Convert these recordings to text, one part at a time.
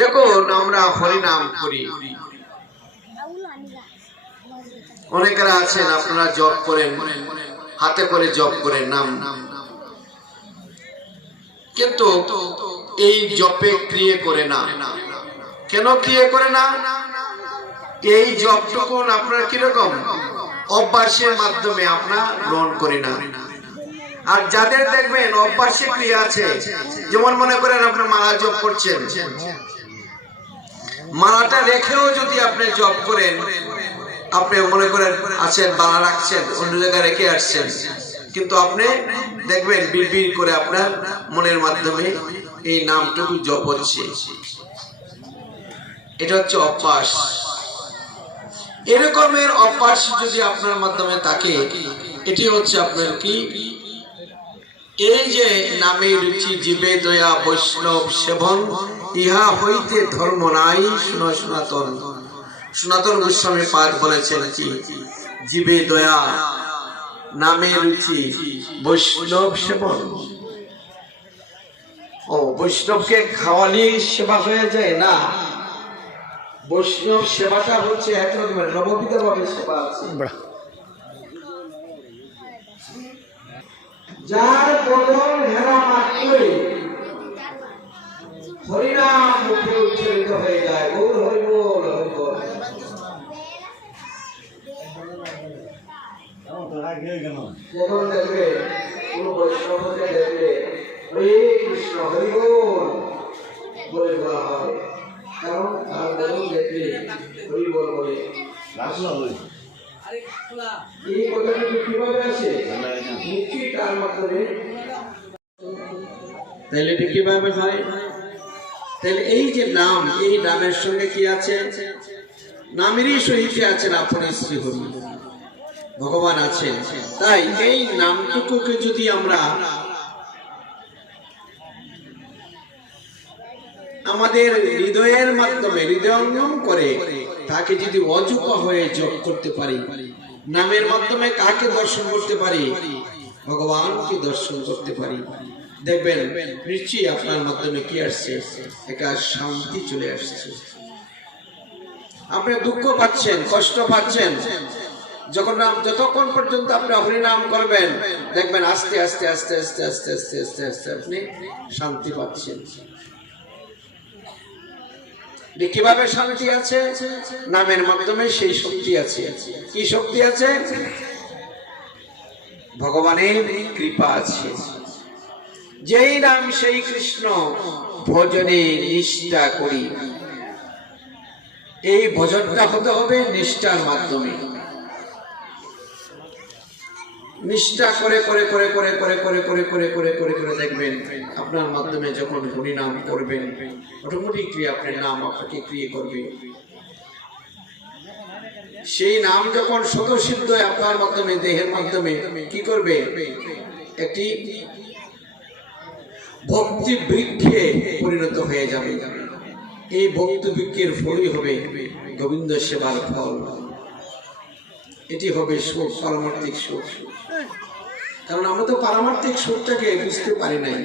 দেখুন আমরা হরিনাম করি, অনেকেরা আছেন আপনারা জপ করেন, হাতে করে জপ করেন নাম, কিন্তু এই জপে ক্রিয়া করে না। কেন ক্রিয়া করে না? এই জপটুকু আপনার কিরকম অভ্যাসের মাধ্যমে আপনার গ্রহণ করি না। আর যাদের দেখবেন অভ্যাসে ক্রিয়া আছে, যেমন মনে করেন আপনার মালা জপ করছেন, মালাটা রেখেও যদি আপনি জপ করেন, আপনি মনে করেন আছেন মালা রাখছেন, অন্য জায়গায় রেখে আসছেন, কিন্তু আপনি দেখবেন বিড়বিড় করে আপনার মনের মাধ্যমে এই নামটুকু জপ হচ্ছে। এটা হচ্ছে অভ্যাস। এরকমের অভ্যাস যদি আপনার মাধ্যমে থাকে, এটি হচ্ছে আপনার কি, এই যে নামে রুচি জীবে দয়া বৈষ্ণব সেবন, ইহা হইতে ধর্ম নাই শুনো সনাতন। সনাতন গোস্বামী পাঠ বলেছেন কি, জীবে দয়া নামে রুচি বৈষ্ণব সেবন। ও বৈষ্ণবকে খাওয়ালে সেবা হয়ে যায় না, বৈষ্ণব সেবাটা হচ্ছে এক রকমের নববিধ ভাবে সেবা আছে। যার বদন হেরা মাত্রই হরিনাম মুখে উচ্চারিত হয়ে যায়, গৌর হরি বল হরি বল। যখন দেখবে কোন বৈষ্ণবকে দেখবে হরে কৃষ্ণ হরি বল বলে বলা হয়, কারণ তার বদন দেখলে হরি বল বলে। এই কথাটি কিভাবে আছে? নিশ্চয়ই তার মাধ্যমে। তাহলে এটি কিভাবে হয়? তাহলে এই যে নাম, এই নামের সঙ্গে কি আছে? নামেরই সহিত আছেন আপনি শ্রী হরি, ভগবান আছেন। তাই এই নামটুকুকে যদি আমরা আমাদের হৃদয়ের মাধ্যমে হৃদয়ঙ্গম করে তাকে যদি অযুপা হয়ে জপ করতে পারি, নামের মাধ্যমে কাকে দর্শন করতে পারি? ভগবানকে দর্শন করতে পারি। দেখবেন নিশ্চয়ই আপনার মাধ্যমে কি আসছে, একটা শান্তি চলে আসছে। আপনি দুঃখ পাচ্ছেন, কষ্ট পাচ্ছেন, যতক্ষণ পর্যন্ত আপনি হরিনাম করবেন, দেখবেন আস্তে আস্তে আস্তে আস্তে আস্তে আস্তে আস্তে আস্তে আপনি শান্তি পাচ্ছেন। কিভাবে শান্তি আছে? নামের মাধ্যমে সেই শক্তি আছে। কি শক্তি আছে? ভগবানের কৃপা আছে। যেই নাম সেই কৃষ্ণ, ভজনে নিষ্ঠা করি। এই ভজনটা হতে হবে নিষ্ঠার মাধ্যমে। নিষ্ঠা করে করে করে করে করে করে করে করে করে করে করে দেখবেন আপনার মাধ্যমে যখন হরিনাম করবেন, অটোমেটিকলি আপনার নাম আপনাকে ক্রিয়া করবে। সেই নাম যখন স্বতঃসিদ্ধ আপনার মাধ্যমে, দেহের মাধ্যমে কি করবে? একটি ভক্তি বৃক্ষে পরিণত হয়ে যাবে। এই ভক্তি বৃক্ষের ফলই হবে গোবিন্দ সেবার ফল। এটি হবে সুখ, পারমার্থিক সুখ। কারণ আমরা তো পারমার্থিক সুখটাকে বুঝতে পারি নাই।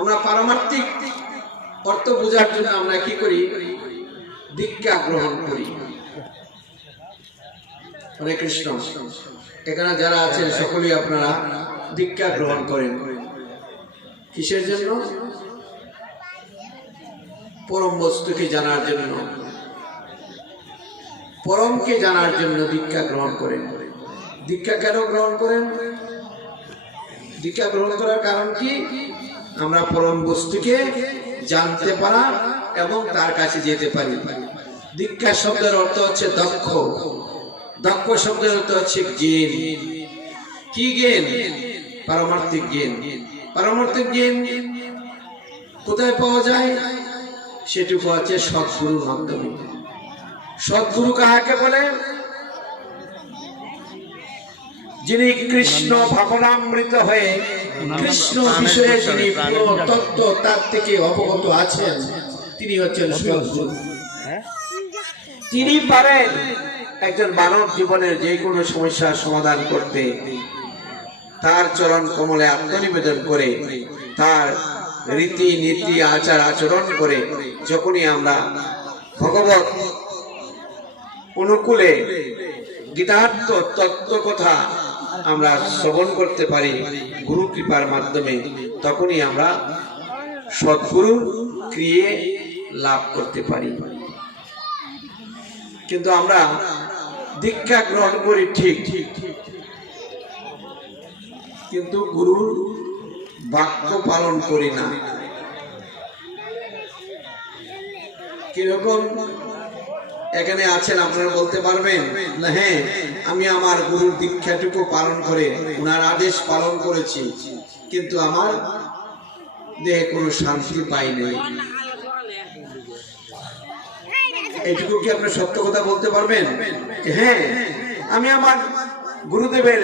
আমরা পারমার্থিক অর্থ বোঝার জন্য আমরা কি করি? দীক্ষা গ্রহণ করি। হরে কৃষ্ণ। এখানে যারা আছেন সকলেই আপনারা দীক্ষা গ্রহণ করেন। কিসের জন্য? পরম বস্তুকে জানার জন্য, পরমকে জানার জন্য দীক্ষা গ্রহণ করেন। দীক্ষা কেন গ্রহণ করেন? দীক্ষা গ্রহণ করার কারণ কি? আমরা পরম বস্তুকে জানতে পারা এবং তার কাছে যেতে পারি। দীক্ষা শব্দের অর্থ হচ্ছে দক্ষ। দক্ষ শব্দের অর্থ হচ্ছে জ্ঞান। কি জ্ঞান? পারমার্থিক জ্ঞান। পারমার্থিক জ্ঞান কোথায় পাওয়া যায়? সেটুকু আছে সৎগুরুর মাধ্যমে। সৎগুরু কাহাকে বলে? যিনি কৃষ্ণ ভাবনামৃত হয়ে কৃষ্ণ বিষয়ে যিনি পুরো তত্ত্ব তার থেকে অবগত আছেন, তিনি হচ্ছেন সৎগুরু। তিনি পারেন একজন মানব জীবনের যে কোনো সমস্যার সমাধান করতে। তার চরণ কমলে আত্মনিবেদন করে তার রীতি নীতি আচার আচরণ করে যখনই আমরা ভগবত অনুকূলে গীতার্থ তত্ত্ব কথা আমরা শ্রবণ করতে পারি গুরু কৃপার মাধ্যমে, তখনই আমরা সদ্গুরুর ক্রিয়ে লাভ করতে পারি। কিন্তু আমরা দীক্ষা গ্রহণ করি ঠিক, কিন্তু গুরুর বাক্য পালন করি না। কিরকম এখানে আছেন আপনারা বলতে পারবেন না? হ্যাঁ, আমি আমার গুরুর দীক্ষাটুকু পালন করে ওনার আদেশ পালন করেছি, কিন্তু আমার দেহে কোনো শান্তি পাইনি। এইটুকু কি আপনি সত্য কথা বলতে পারবেন? হ্যাঁ, আমি আমার গুরুদেবের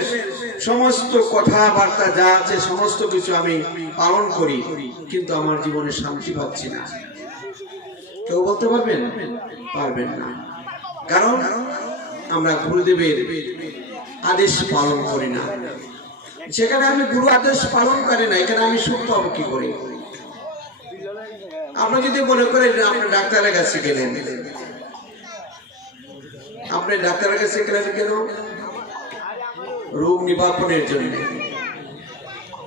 সমস্ত কথাবার্তা যা আছে সমস্ত কিছু আমি পালন করি, কিন্তু আমার জীবনে শান্তি পাচ্ছি না। কেউ বলতে পারবেন? পারবেন না। কারণ আমরা গুরুদেবের আদেশ পালন করি না। সেখানে আমি গুরু আদেশ পালন করি না, এখানে আমি সুখ পাবো কি করে? আপনি যদি মনে করেন আপনি ডাক্তারের কাছে গেলেন, আপনি ডাক্তারের কাছে গেলেন কেন? রোগ নিবারণের জন্য।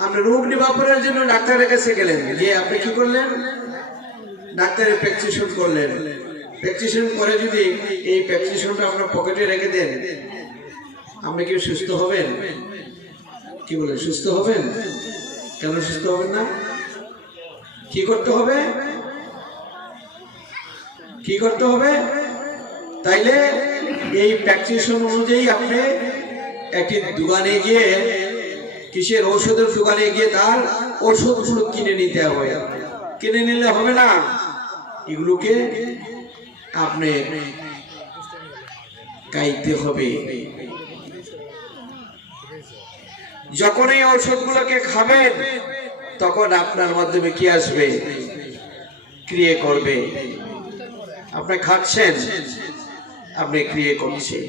আপনি রোগ নিবারণের জন্য ডাক্তারের কাছে গেলেন, গিয়ে আপনি কি করলেন? ডাক্তারের প্রেসক্রিপশন করলেন। প্রেসক্রিপশন করে যদি এই প্রেসক্রিপশনটা আপনার পকেটে রেখে দেন, আপনি কি সুস্থ হবেন? কি বলেন, সুস্থ হবেন? কেন সুস্থ হবেন না? কি করতে হবে? কি করতে হবে? তাইলে এই প্রেসক্রিপশন অনুযায়ী আপনি একটি দোকানে গিয়ে, কিসের ঔষধের দোকানে গিয়ে তার ওষুধগুলো কিনে নিতে হবে। কিনে নিলে হবে না, এগুলোকে আপনি গাইতে হবে। যখন এই ঔষধগুলোকে খাবেন তখন আপনার মাধ্যমে কি আসবে? ক্রিয়া করবে। আপনি খাচ্ছেন, আপনি ক্রিয়া করছেন।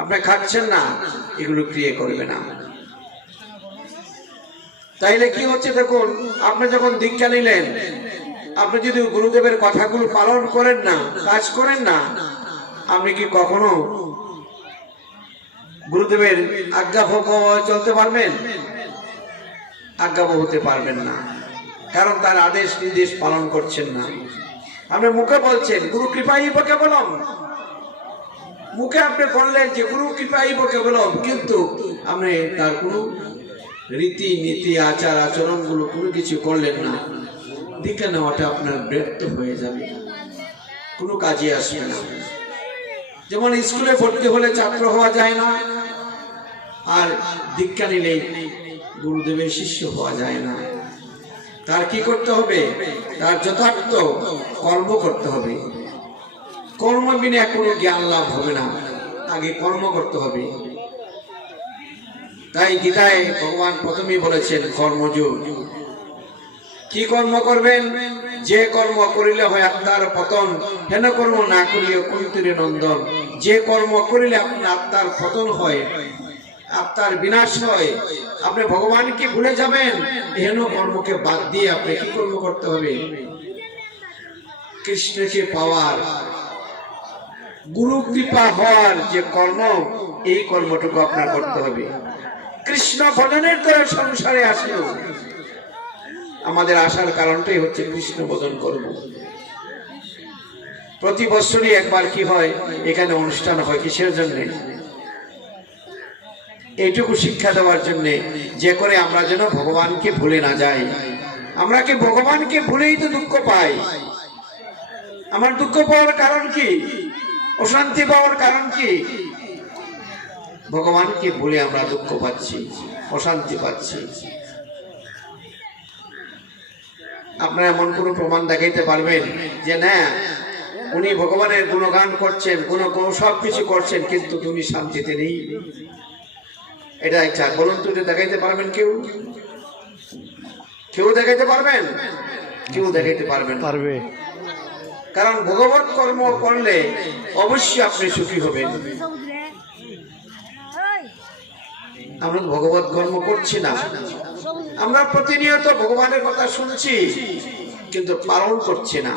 আপনি খাচ্ছেন না, এগুলো ক্রিয়া করবে না। তাইলে কি হচ্ছে দেখুন, আপনি যখন দীক্ষা নিলেন, আপনি যদি গুরুদেবের কথাগুলো পালন করেন না, কাজ করেন না, আপনি কি কখনো গুরুদেবের আজ্ঞাবহ চলতে পারবেন? আজ্ঞাবহ হতে পারবেন না, কারণ তার আদেশ নির্দেশ পালন করছেন না। আপনি মুখে বলছেন গুরু কৃপাই কেবলম, মুখে আপনি বললেন যে গুরু কৃপাই কেবলম, কিন্তু আপনি তার কোনো রীতি নীতি আচার আচরণ গুলো কোনো কিছু করলেন না। দীক্ষা নেওয়াটা আপনার ব্যর্থ হয়ে যাবে, কোনো কাজে আসবে না। যেমন স্কুলে ভর্তি হলে ছাত্র হওয়া যায় না, আর দীক্ষা নিলে গুরুদেবের শিষ্য হওয়া যায় না। তার কি করতে হবে? তার যথার্থ কর্ম করতে হবে। কর্ম বিনা কোনো জ্ঞান লাভ হবে না, আগে কর্ম করতে হবে। তাই গীতায় ভগবান প্রথমেই বলেছেন কর্মযোগ। কি কর্ম করবেন? যে কর্ম করিলে হয় আত্মার পতন, হেন কর্ম না করিলে কুন্তির নন্দন। যে কর্ম করিলে আপনার আত্মার পতন হয়, আত্মার বিনাশ হয়, আপনি ভগবানকে ভুলে যাবেন, হেন কর্মকে বাদ দিয়ে আপনি কি কর্ম করতে হবে? কৃষ্ণকে পাওয়ার, গুরু কৃপা হওয়ার যে কর্ম, এই কর্মটুকু আপনার করতে হবে। কৃষ্ণ ভজনের দ্বারা সংসারে আসলো। আমাদের আসার কারণটাই হচ্ছে কৃষ্ণ ভজন করব। প্রতি বছরই একবার কি হয়, এখানে অনুষ্ঠান হয় কিসের জন্য? এইটুকু শিক্ষা দেওয়ার জন্য, যে করে আমরা যেন ভগবানকে ভুলে না যাই। আমরা কি ভগবানকে ভুলেই তো দুঃখ পাই। আমার দুঃখ পাওয়ার কারণ কি? অশান্তি পাওয়ার কারণ কি? ভগবানকে ভুলে আমরা দুঃখ পাচ্ছি, অশান্তি পাচ্ছি। আপনারা এমন কোন প্রমাণ দেখাইতে পারবেন যে না, উনি ভগবানের গুণগান করছেন, সবকিছু করছেন, কিন্তু তুমি শান্তিতে নেই? এটা ইচ্ছা বলুন তো, দেখাইতে পারবেন কেউ? কেউ দেখাইতে পারবেন? কেউ দেখাইতে পারবেন? পারবে। কারণ ভগবত কর্ম করলে অবশ্যই আপনি সুখী হবেন। আমরা ভগবত কর্ম করছি না, আমরা প্রতিনিয়ত ভগবানের কথা শুনছি কিন্তু পালন করছি না।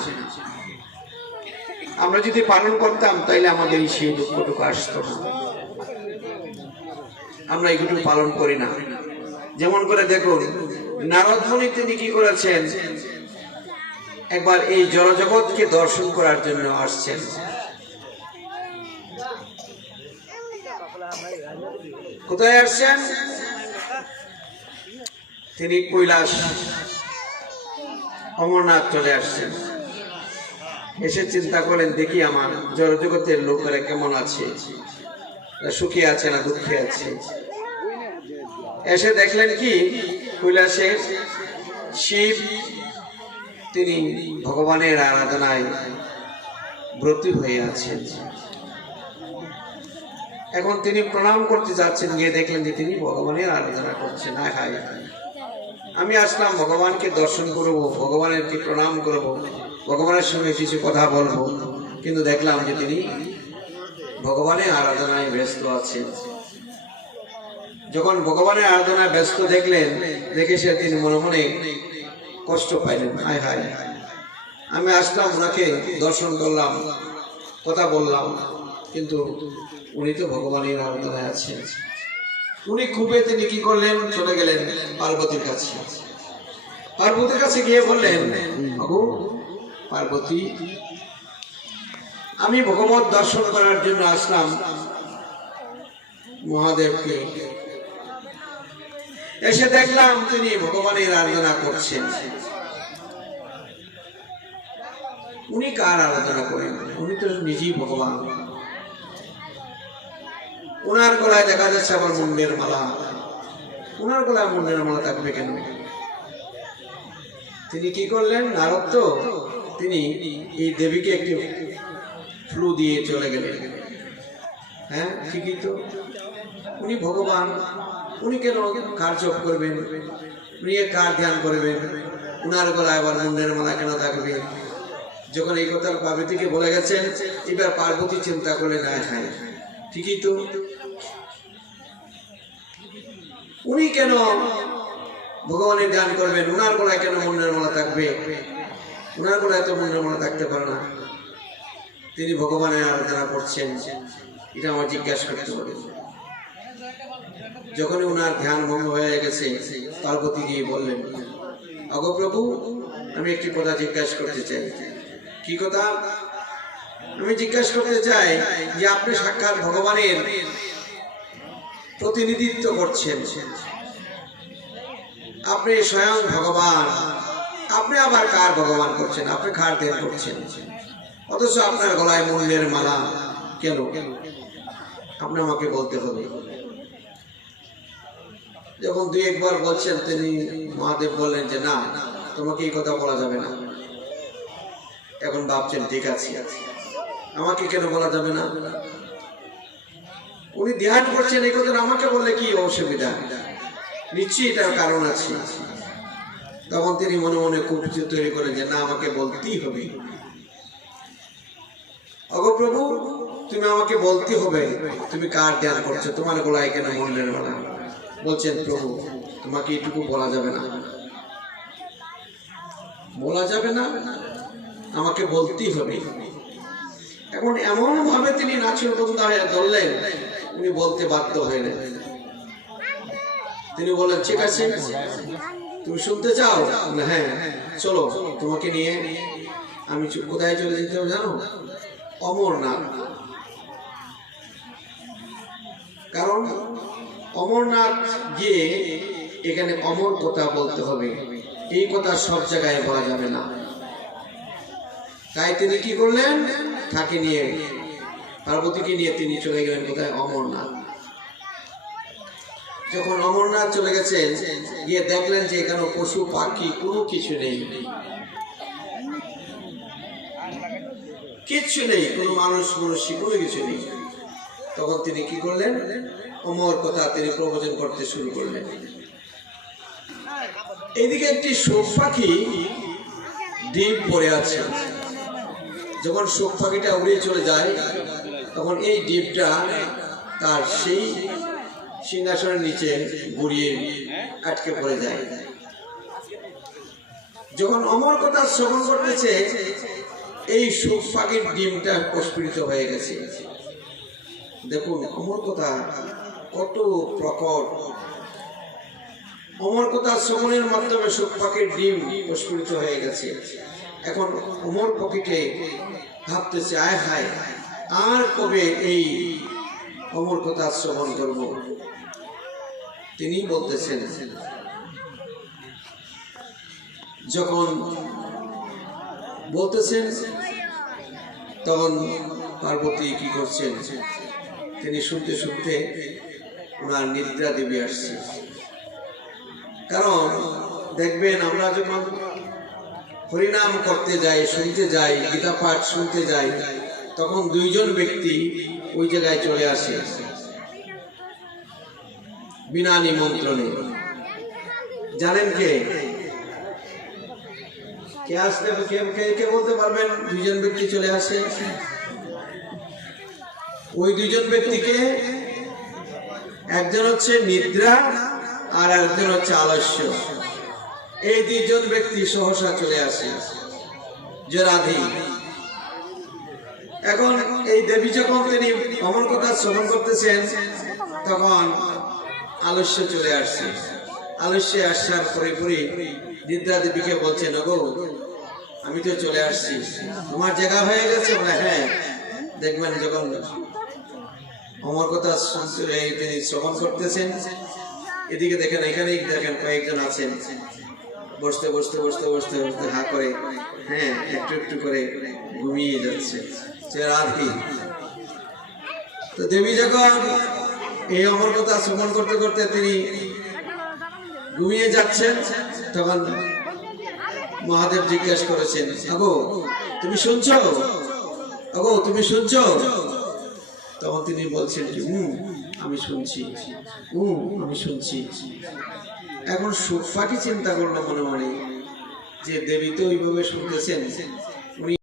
আমরা যদি পালন করতাম তাইলে আমাদের সেই দুঃখটুকু আসতো না। আমরা এগুলো পালন করি না। যেমন করে দেখুন, নারদ মুনি তিনি কি করেছেন, একবার এই জড়জগৎকে দর্শন করার জন্য আসছেন। কোথায় আসছেন? তিনি কৈলাস অমরনাথ চলে আসছেন। এসে চিন্তা করেন, দেখি আমার জড়জগতের লোকেরা কেমন আছে, সুখে আছে না দুঃখে আছে। এসে দেখলেন কি কৈলাসের শিব তিনি ভগবানের আরাধনায় ব্রতী হয়ে আছেন। এখন তিনি প্রণাম করতে যাচ্ছেন, গিয়ে দেখলেন যে তিনি ভগবানের আরাধনা করছেন। আমি আসলাম ভগবানকে দর্শন করব, ভগবানের কি প্রণাম করব, ভগবানের সঙ্গে কিছু কথা বলবো, কিন্তু দেখলাম যে তিনি ভগবানের আরাধনায় ব্যস্ত আছেন। যখন ভগবানের আরাধনায় ব্যস্ত দেখলেন, দেখে সে তিনি মনে মনে কষ্ট পাইলেন। হায় হায়, আমি আসলাম ওনাকে দর্শন করলাম, কথা বললাম, কিন্তু উনি তো ভগবানের আরাধনায় আছেন। উনি খুবই তিনি কি করলেন, চলে গেলেন পার্বতীর কাছে। পার্বতীর কাছে গিয়ে বললেন, বাবু পার্বতী, আমি ভগবত দর্শন করার জন্য আসলাম মহাদেবকে। এসে দেখলাম তিনি ভগবানের আরাধনা করছেন। উনি কার আরাধনা করেন? উনি তো নিজেই ভগবান। ওনার গলায় দেখা যাচ্ছে আবার মুন্ডের মালা। ওনার গলায় মুন্ডের মালা থাকবে কেন? তিনি কি করলেন, নারদ তো তিনি এই দেবীকে একটি ফ্লু দিয়ে চলে গেলেন। হ্যাঁ ঠিকই তো, উনি ভগবান, উনি কেন কার জপ করবেন, উনি কার ধ্যান করবেন, উনার গলায় আবার মুন্ডের মালা কেন থাকবে? যখন এই কথা পার্বতীকে বলে গেছেন, এবার পার্বতী চিন্তা করলেন, হ্যাঁ ঠিকই তো, উনি কেন ভগবানের ধ্যান করবেন, উনার গলায় কেন মুন্ডের মালা থাকবে? উনার গলায় তো মুন্ডের মালা থাকতে পারে না, তিনি ভগবানের আরাধনা করছেন, এটা আমার জিজ্ঞাসা করতে হবে। যখনই উনার ধ্যান ভঙ্গ হয়ে গেছে, পার্বতী গিয়ে বললেন, অগো প্রভু, আমি একটি কথা জিজ্ঞাসা করতে চাই। কি কথা? আমি জিজ্ঞাসা করতে চাই যে আপনি সাক্ষাৎ ভগবানের প্রতিনিধিত্ব করছেন, আপনি স্বয়ং ভগবান, আপনি আবার কার ভগবান করছেন, আপনি কার ধ্যান করছেন, অথচ আপনার গলায় মুন্ডের মালা কেন? আপনি আমাকে বলতে হবে। যখন দুই একবার বলছেন, তিনি মহাদেব বললেন যে না, তোমাকে এই কথা বলা যাবে না। এখন ভাবছেন, ঠিক আছে, আমাকে কেন বলা যাবে না? উনি ধ্যান করছেন, এই কথা আমাকে বললে কি অসুবিধা? নিশ্চয়ই এটার কারণ আছে। তখন তিনি মনে মনে খুব কিছু তৈরি করেন যে না, আমাকে বলতেই হবে। অগো প্রভু, তুমি আমাকে বলতে হবে, তুমি কার ধ্যান করছো, তোমার গলায় কেন মুন্ডের মালা? বলছেন, প্রভু তোমাকে এটুকু বলা যাবে না, বলা যাবে না, আমাকে বলতেই হবে। এখন এমন ভাবে তিনি নাচির বন্ধা হয়ে ধরলেন, উনি বলতে বাধ্য হলেন। তিনি বলেন, ঠিক আছে, তুমি শুনতে চাও? হ্যাঁ চলো, তোমাকে নিয়ে আমি কোথায় চলে যেতে হবে জানো? অমরনাথ। কারণ অমরনাথ গিয়ে এখানে অমর কথা বলতে হবে, এই কথা সব জায়গায় বলা যাবে না। তাই তিনি কি করলেন, তাকে নিয়ে, পার্বতীকে নিয়ে তিনি চলে গেলেন কোথায়? অমরনাথ। যখন অমরনাথ চলে গেছেন, গিয়ে দেখলেন যে এখানে পশু পাখি কোনো কিছু নেই, কিচ্ছু নেই, কোনো মানুষ মনুষ্য কোনো কিছু নেই। তখন তিনি কি করলেন, অমর কথা তিনি প্রবচন করতে শুরু করলেন। এইদিকে একটি শোক পাখি ডিম পড়ে আছে। যখন শোক পাখিটা উড়ে চলে যায়, তখন এই ডিমটা তার সেই সিংহাসনের নিচে গুড়িয়ে আটকে পড়ে যায়। যখন অমর কথা শ্রবণ করতেছে, এই সুখ পাখির ডিমটা প্রস্ফুটিত হয়ে গেছে। দেখুন অমর কথা কত প্রকট। অমর কথা শ্রবণের মাধ্যমে সুখ পাখির ডিম প্রস্ফুটিত হয়ে গেছে। এখন অমর পাখিকে ভাবতেছে, আয় হায়, আর কবে এই অমর কথা শ্রবণ করব। তিনি বলতেছেন, যখন বলতেছেন তখন পার্বতী কি করছেন, তিনি শুনতে শুনতে ওনার নিদ্রা দেবী আসছে। কারণ দেখবেন আমরা যখন হরিনাম করতে যাই, শুনতে যাই, গীতা পাঠ শুনতে যাই, তখন দুইজন ব্যক্তি ওই জায়গায় চলে আসে বিনা নিমন্ত্রণে। জানেন কে কে আসতে, কে বলতে পারবেন? দুইজন ব্যক্তি চলে আসে। ওই দুইজন ব্যক্তিকে, একজন হচ্ছে নিদ্রা আর একজন হচ্ছে আলস্য। এই দুইজন ব্যক্তি সহসা চলে আসে যে রাধি। এখন এই দেবী যখন তিনি অমর কথা শ্রবণ করতেছেন, তখন আলস্য চলে আসছে। আলস্য আসার পরে নিদ্রা দেবীকে বলছেন, ওগো আমি তো চলে আসছি, তোমার জায়গা হয়ে গেছে? বলে হ্যাঁ। দেখবেন যখন অমর কথা তিনি শ্রবণ করতেছেন, এদিকে দেখেন, এখানেই দেখেন কয়েকজন আছেন, বসতে বসতে বসতে বসতে বসতে হা করে, হ্যাঁ, একটু একটু করে ঘুমিয়ে যাচ্ছে রাধি। তো দেবী যখন এই অমর কথা শ্রবণ করতে করতে তিনি ঘুমিয়ে যাচ্ছেন, তখন মহাদেব জিজ্ঞেস করেছেন, আগো তুমি শুনছো? আগো তুমি শুনছো? তখন তিনি বলছেন, আমি শুনছি, আমি শুনছি। এখন সুখ পাখি চিন্তা করলো মনে মনে যে দেবী তো ওইভাবে শুনতেছেন, উনি